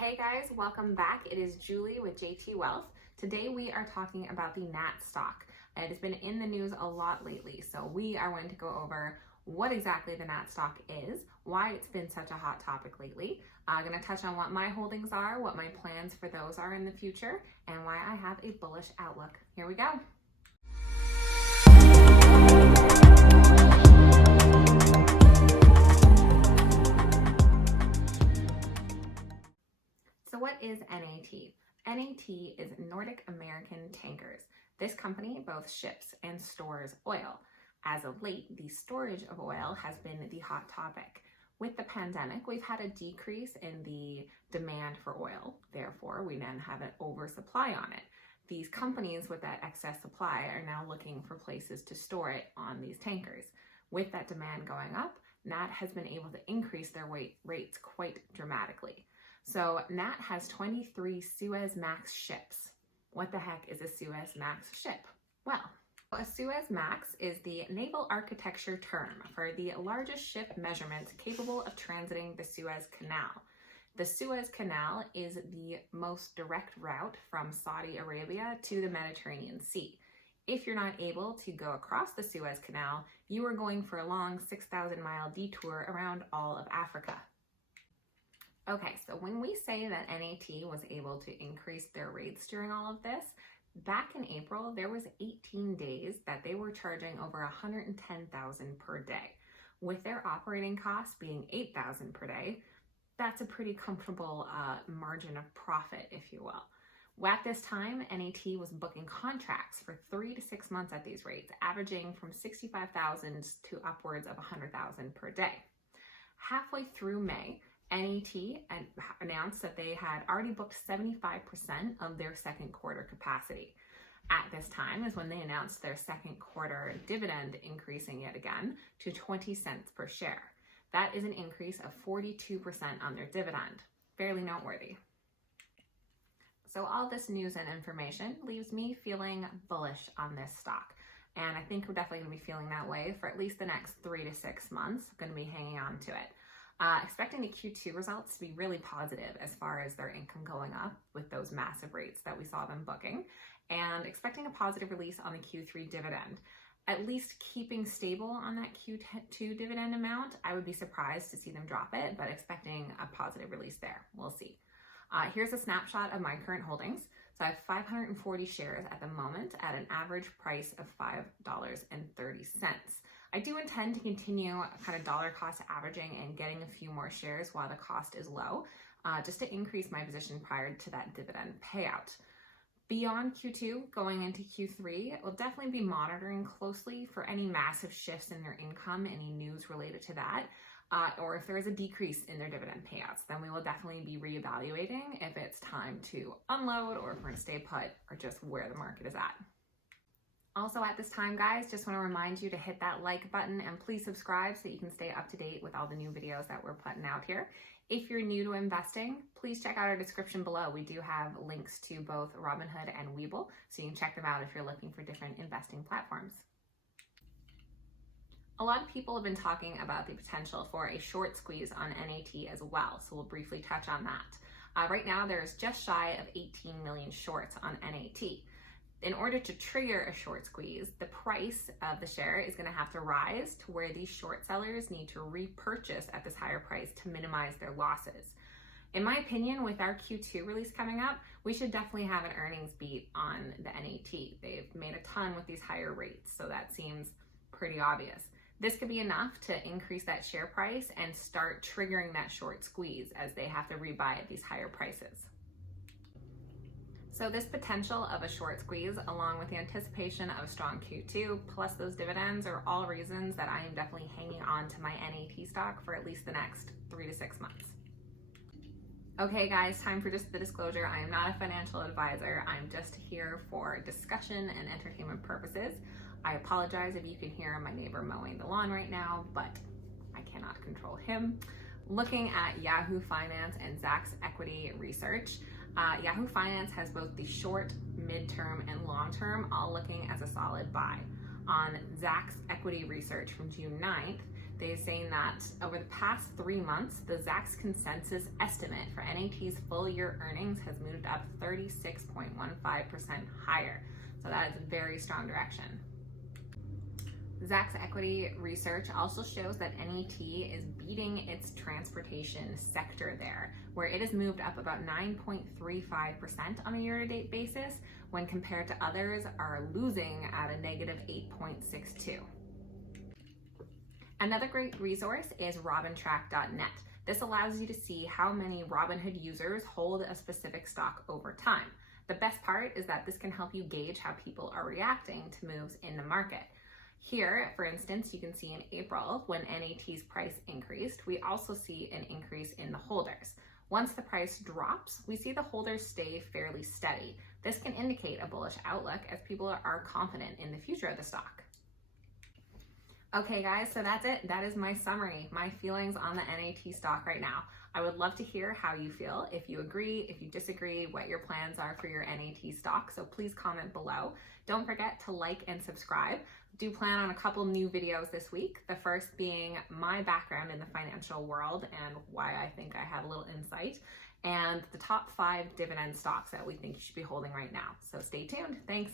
Hey guys, welcome back. It is Julie with JT Wealth. Today we are talking about the NAT stock. It has been in the news a lot lately, so we are going to go over what exactly the NAT stock is, why it's been such a hot topic lately. I'm going to touch on what my holdings are, what my plans for those are in the future, and why I have a bullish outlook. Here we go. So what is NAT? NAT is Nordic American Tankers. This company both ships and stores oil. As of late, the storage of oil has been the hot topic. With the pandemic, we've had a decrease in the demand for oil. Therefore, we then have an oversupply on it. These companies with that excess supply are now looking for places to store it on these tankers. With that demand going up, NAT has been able to increase their rates quite dramatically. So NAT has 23 Suezmax ships. What the heck is a Suezmax ship? Well, a Suezmax is the naval architecture term for the largest ship measurements capable of transiting the Suez Canal. The Suez Canal is the most direct route from Saudi Arabia to the Mediterranean Sea. If you're not able to go across the Suez Canal, you are going for a long 6,000-mile detour around all of Africa. Okay, so when we say that NAT was able to increase their rates during all of this, back in April, there was 18 days that they were charging over $110,000 per day. With their operating costs being $8,000 per day, that's a pretty comfortable margin of profit, if you will. At this time, NAT was booking contracts for 3 to 6 months at these rates, averaging from $65,000 to upwards of $100,000 per day. Halfway through May, NAT announced that they had already booked 75% of their second quarter capacity. At this time is when they announced their second quarter dividend increasing yet again to 20 cents per share. That is an increase of 42% on their dividend. Fairly noteworthy. So all this news and information leaves me feeling bullish on this stock. And I think we're definitely going to be feeling that way for at least the next 3 to 6 months. Going to be hanging on to it. Expecting the Q2 results to be really positive as far as their income going up with those massive rates that we saw them booking, and expecting a positive release on the Q3 dividend. At least keeping stable on that Q2 dividend amount. I would be surprised to see them drop it, but expecting a positive release there. We'll see. Here's a snapshot of my current holdings. So I have 540 shares at the moment at an average price of $5.30. I do intend to continue kind of dollar cost averaging and getting a few more shares while the cost is low, just to increase my position prior to that dividend payout. Beyond Q2, going into Q3, we'll definitely be monitoring closely for any massive shifts in their income, any news related to that, or if there is a decrease in their dividend payouts, then we will definitely be reevaluating if it's time to unload or if we're going to stay put or just where the market is at. Also at this time, guys, just want to remind you to hit that like button and please subscribe so you can stay up to date with all the new videos that we're putting out here. If you're new to investing, please check out our description below. We do have links to both Robinhood and Webull, so you can check them out if you're looking for different investing platforms. A lot of people have been talking about the potential for a short squeeze on NAT as well, so we'll briefly touch on that. Right now, there's just shy of 18 million shorts on NAT. In order to trigger a short squeeze, the price of the share is going to have to rise to where these short sellers need to repurchase at this higher price to minimize their losses. In my opinion, with our Q2 release coming up, we should definitely have an earnings beat on the NAT. They've made a ton with these higher rates, so that seems pretty obvious. This could be enough to increase that share price and start triggering that short squeeze as they have to rebuy at these higher prices. So this potential of a short squeeze, along with the anticipation of a strong Q2, plus those dividends, are all reasons that I am definitely hanging on to my NAT stock for at least the next 3 to 6 months. Okay guys, time for just the disclosure. I am not a financial advisor. I'm just here for discussion and entertainment purposes. I apologize if you can hear my neighbor mowing the lawn right now, but I cannot control him. Looking at Yahoo Finance and Zacks Equity Research, Yahoo Finance has both the short, mid-term, and long-term all looking as a solid buy. On Zacks Equity Research from June 9th, They're saying that over the past 3 months, the Zacks consensus estimate for NAT's full year earnings has moved up 36.15% higher. So that is a very strong direction. Zacks equity research also shows that NAT is beating its transportation sector there, where it has moved up about 9.35% on a year-to-date basis, when compared to others are losing at a negative 8.62%. Another great resource is robintrack.net. This allows you to see how many Robinhood users hold a specific stock over time. The best part is that this can help you gauge how people are reacting to moves in the market. Here, for instance, you can see in April, when NAT's price increased, we also see an increase in the holders. Once the price drops, we see the holders stay fairly steady. This can indicate a bullish outlook as people are confident in the future of the stock. Okay guys, so that's it. That is my summary, my feelings on the NAT stock right now. I would love to hear how you feel, if you agree, if you disagree, what your plans are for your NAT stock. So please comment below. Don't forget to like and subscribe. Do plan on a couple new videos this week. The first being my background in the financial world and why I think I have a little insight, and the top 5 dividend stocks that we think you should be holding right now. So stay tuned. Thanks.